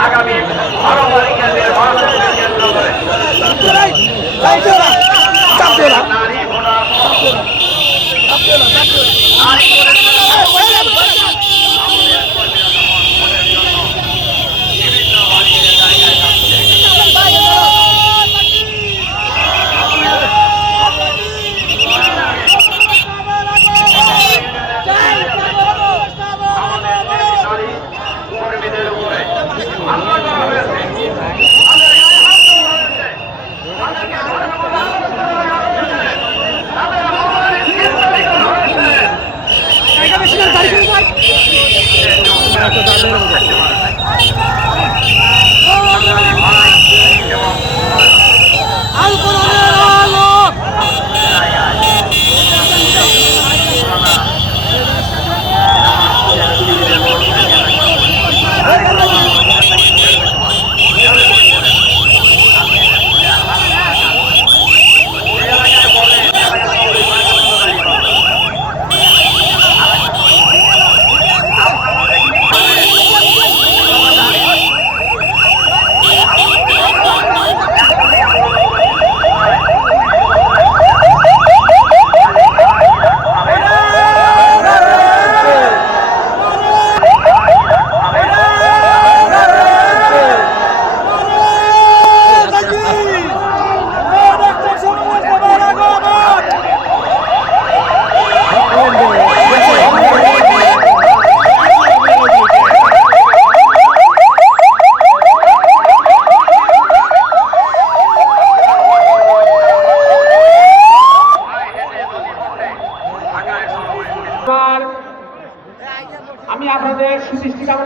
আগামী বারো তারিখে নির্বাচনকে কেন্দ্র করে little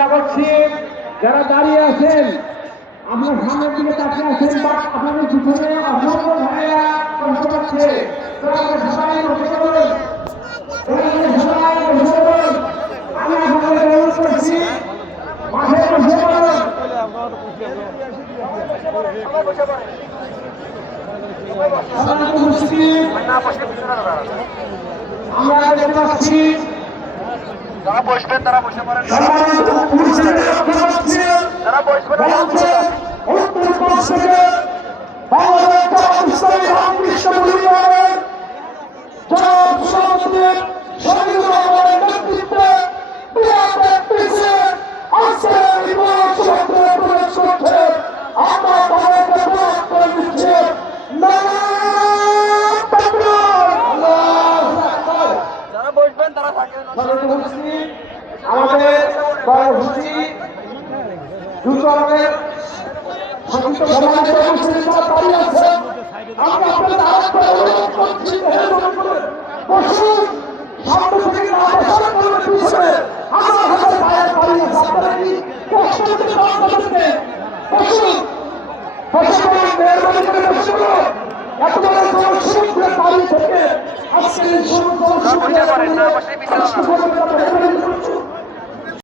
কামনা করছি। যারা দাঁড়িয়ে আছেন আপনার সামনের দিকে তাকিয়ে আছেন বা আপনাদের পিছনে অসংখ্য ভাইয়েরা কষ্ট করছি। সবাই আমরা দেখতে পাচ্ছি যারা বসবেন তারা বসে পড়েন। তারা যারা বসবেন দ্রুত আমাদের আমরা আপনাদের আরেকবার অনুরোধ করছি বসুন সামনে থেকে না বসার কারণে পিছনে হাজার হাজার পায়ের আছে। আপনারা কি কষ্ট মেহরবানি করে থেকে। আজকে